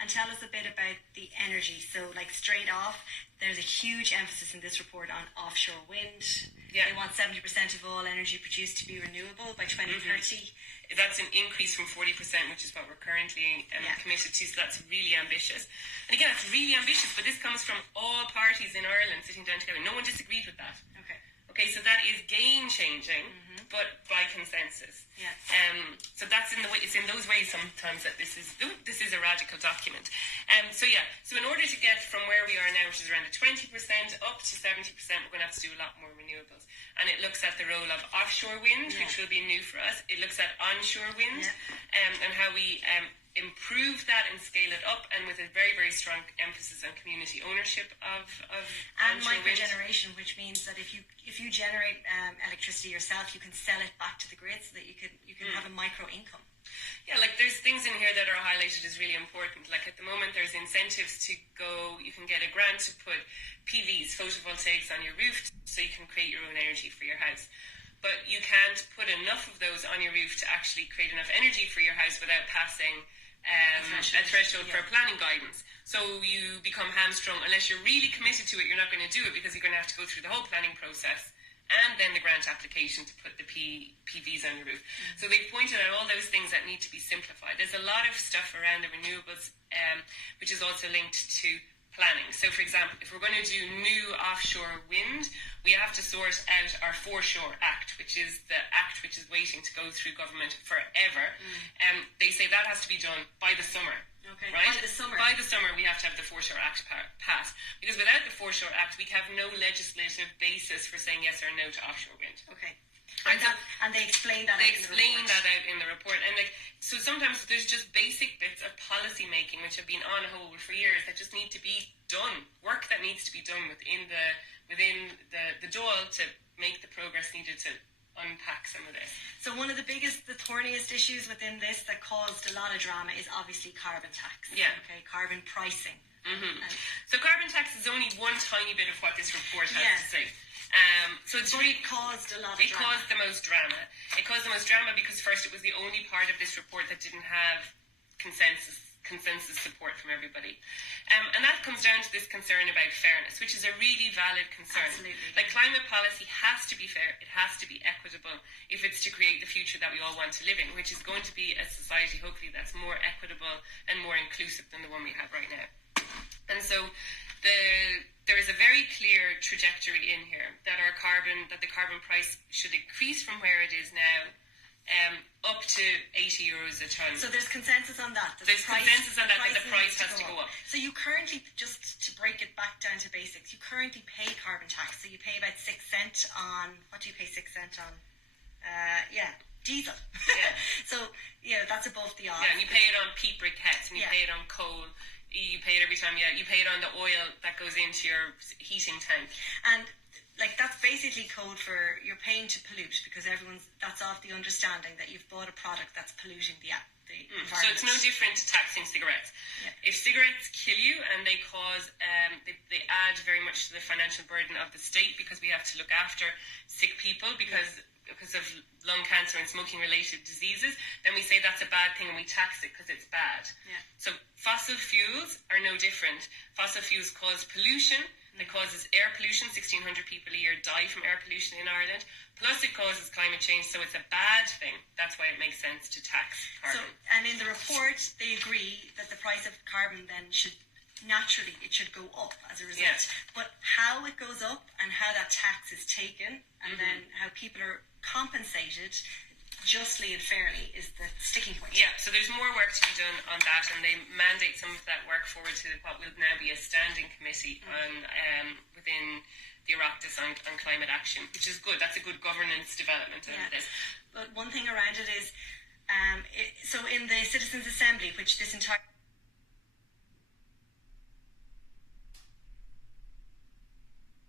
And tell us a bit about the energy. So, like, straight off, there's a huge emphasis in this report on offshore wind. Yeah. They want 70% of all energy produced to be renewable by 2030. That's an increase from 40%, which is what we're currently committed to. So that's really ambitious. And again, it's really ambitious, but this comes from all parties in Ireland sitting down together. No one disagreed with that. Okay, so that is game-changing, but by consensus. Yeah. So that's it's in those ways sometimes that this is a radical document. So in order to get from where we are now, which is around the 20% up to 70%, we're going to have to do a lot more renewables. And it looks at the role of offshore wind, which will be new for us. It looks at onshore wind, and how we improve that and scale it up, and with a very, very strong emphasis on community ownership of and microgeneration, which means that if you generate electricity yourself, you can sell it back to the grid so that you can have a micro income. Yeah, like there's things in here that are highlighted as really important. Like at the moment, there's incentives to go. You can get a grant to put PVs, photovoltaics, on your roof, so you can create your own energy for your house. But you can't put enough of those on your roof to actually create enough energy for your house without passing a threshold for planning guidance. So you become hamstrung unless you're really committed to it. You're not going to do it because you're going to have to go through the whole planning process and then the grant application to put the PVs on your roof. So they've pointed out all those things that need to be simplified. There's a lot of stuff around the renewables, which is also linked to planning. So, for example, if we're going to do new offshore wind, we have to sort out our Foreshore Act, which is the act which is waiting to go through government forever. They say that has to be done by the summer. Okay. Right? By the summer, we have to have the Foreshore Act passed. Because without the Foreshore Act, we have no legislative basis for saying yes or no to offshore wind. Okay. And they explain that. Out in the report. And so sometimes there's just basic bits of policy making which have been on hold for years that just need to be done. Work that needs to be done within the DOL to make the progress needed to unpack some of this. So one of the thorniest issues within this that caused a lot of drama is obviously carbon tax. Yeah. Okay, carbon pricing. So carbon tax is only one tiny bit of what this report has to say. So it's really caused a lot of drama. It caused the most drama because first it was the only part of this report that didn't have consensus support from everybody. And that comes down to this concern about fairness, which is a really valid concern. Absolutely. Like, climate policy has to be fair, it has to be equitable if it's to create the future that we all want to live in, which is going to be a society, hopefully, that's more equitable and more inclusive than the one we have right now. And so there is a very clear trajectory in here that the carbon price should increase from where it is now up to €80 a tonne. So there's consensus on that. There's consensus on that the price has to go up. So you currently, just to break it back down to basics, you currently pay carbon tax. So you pay about 6 cents on, what do you pay 6 cents on? Diesel. Yeah. So, that's above the odds. Yeah, and you pay it on peat briquettes, and you pay it on coal. You pay it every time, you pay it on the oil that goes into your heating tank. And that's basically code for you're paying to pollute, because that's off the understanding that you've bought a product that's polluting the environment. So it's no different to taxing cigarettes. Yeah. If cigarettes kill you and they cause, they add very much to the financial burden of the state, because we have to look after sick people because of lung cancer and smoking related diseases, then we say that's a bad thing and we tax it because it's bad. Yeah. So fossil fuels are no different. Fossil fuels cause pollution that causes air pollution. 1,600 people a year die from air pollution in Ireland. Plus it causes climate change, so it's a bad thing. That's why it makes sense to tax carbon. And in the report, they agree that the price of carbon then should go up as a result. Yeah. But how it goes up and how that tax is taken and then how people are compensated justly and fairly is the sticking point. Yeah, so there's more work to be done on that, and they mandate some of that work forward to what will now be a standing committee on within the Oireachtas on climate action, which is good. That's a good governance development of this. But one thing around it is, so in the Citizens' Assembly, which this entire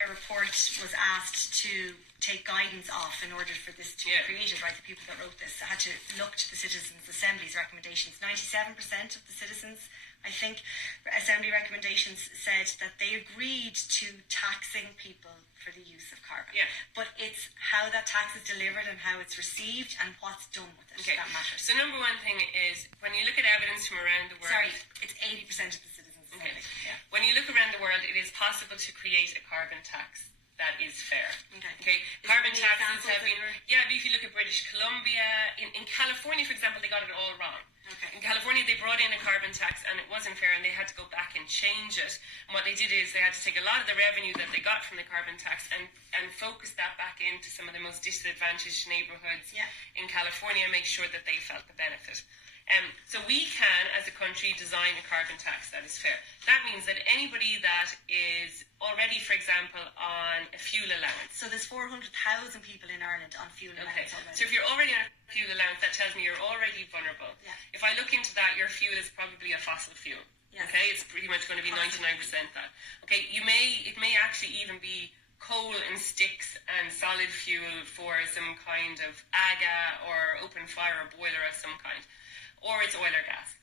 report was asked to take guidance off in order for this to be created, right? The people that wrote this had to look to the Citizens' Assembly's recommendations. 97% of the citizens, I think, Assembly recommendations said that they agreed to taxing people for the use of carbon. Yeah. But it's how that tax is delivered and how it's received and what's done with it that matters. So number one thing is, when you look at evidence from around the world... Sorry, it's 80% of the citizens. Okay. Yeah. When you look around the world, it is possible to create a carbon tax that is fair. Okay. Carbon taxes have been... Yeah, if you look at British Columbia, in California, for example, they got it all wrong. Okay. In California, they brought in a carbon tax and it wasn't fair, and they had to go back and change it. And what they did is they had to take a lot of the revenue that they got from the carbon tax and focus that back into some of the most disadvantaged neighbourhoods in California and make sure that they felt the benefit. So we can, as a country, design a carbon tax that is fair. That means that anybody that is already, for example, on a fuel allowance. So there's 400,000 people in Ireland on fuel allowance already. So if you're already on a fuel allowance, that tells me you're already vulnerable. Yeah. If I look into that, your fuel is probably a fossil fuel. Yes. Okay, it's pretty much going to be 99% that. Okay, it may actually even be coal and sticks and solid fuel for some kind of AGA or open fire or boiler of some kind. Or it's oil or gas.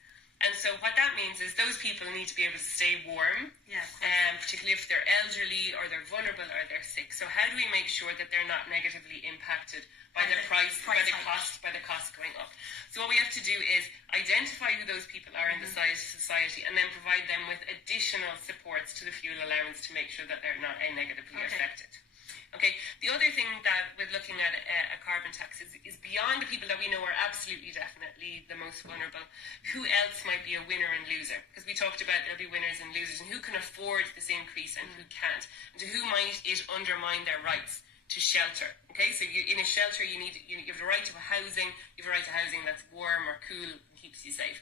And so what that means is those people need to be able to stay warm, particularly if they're elderly or they're vulnerable or they're sick. So how do we make sure that they're not negatively impacted by the cost going up? So what we have to do is identify who those people are in the society and then provide them with additional supports to the fuel allowance to make sure that they're not negatively affected. Okay, the other thing that with looking at a carbon tax is beyond the people that we know are absolutely definitely the most vulnerable. Who else might be a winner and loser? Because we talked about there'll be winners and losers, and who can afford this increase and who can't, and to who might it undermine their rights to shelter. Okay, so in a shelter you have the right to housing. You have a right to housing that's warm or cool and keeps you safe.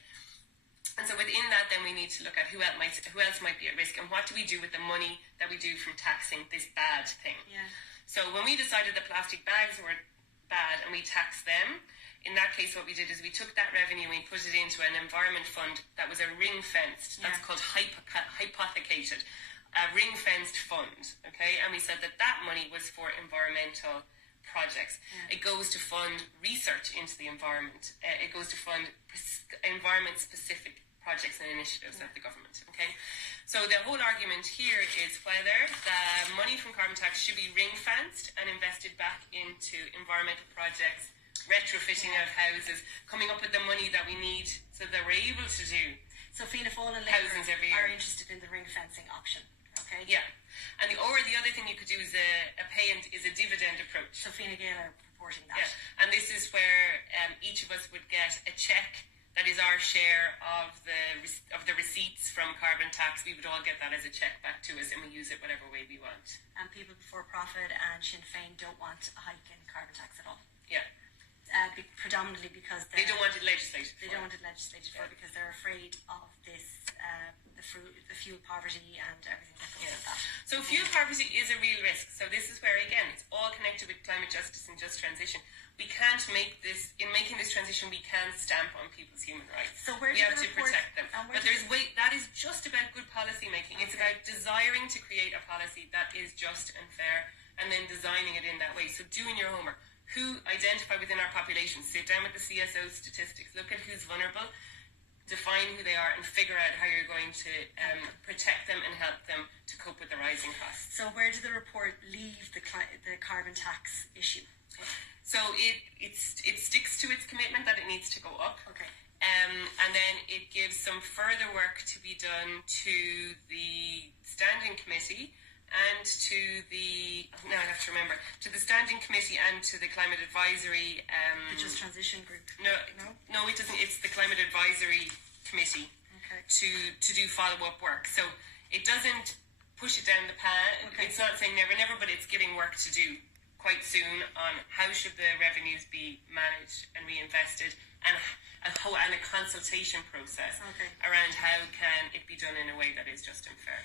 And so within that, then we need to look at who else might be at risk, and what do we do with the money that we do from taxing this bad thing. Yeah. So when we decided that plastic bags were bad and we taxed them, in that case what we did is we took that revenue and we put it into an environment fund that was a ring-fenced, that's called hypothecated, a ring-fenced fund, okay? And we said that money was for environmental projects. It goes to fund research into the environment. It goes to fund environment-specific projects and initiatives of the government, okay? So the whole argument here is whether the money from carbon tax should be ring-fenced and invested back into environmental projects, retrofitting of houses, coming up with the money that we need so that we're able to do. So Fianna Fáil and thousands Labour every year are interested in the ring-fencing option, okay? Yeah. And the other thing you could do is a dividend approach. So Fine Gael are purporting that. Yeah. And this is where each of us would get a cheque that is our share of the receipts from carbon tax. We would all get that as a cheque back to us, and we use it whatever way we want. And People Before Profit and Sinn Féin don't want a hike in carbon tax at all. Yeah. Predominantly because they don't want it legislated. They don't want it legislated for because they're afraid of this, the fuel poverty and everything that goes with that. So fuel poverty is a real risk. So this is where, again, it's all connected with climate justice and just transition. We can't make this, in making this transition, we can't stamp on people's human rights. So we have to protect them. But that is just about good policy making. It's about desiring to create a policy that is just and fair and then designing it in that way. So doing your homework. Who identify within our population, sit down with the CSO statistics, look at who's vulnerable, define who they are, and figure out how you're going to protect them and help them to cope with the rising costs. So where did the report leave the carbon tax issue? So it sticks to its commitment that it needs to go up. Okay. And then it gives some further work to be done to the standing committee and to the standing committee and to the climate advisory. The Just Transition Group. No, it doesn't. It's the climate advisory committee. Okay. To do follow-up work. So it doesn't push it down the path. Okay. It's not saying never, but it's giving work to do quite soon on how should the revenues be managed and reinvested, and a consultation process around how can it be done in a way that is just and fair.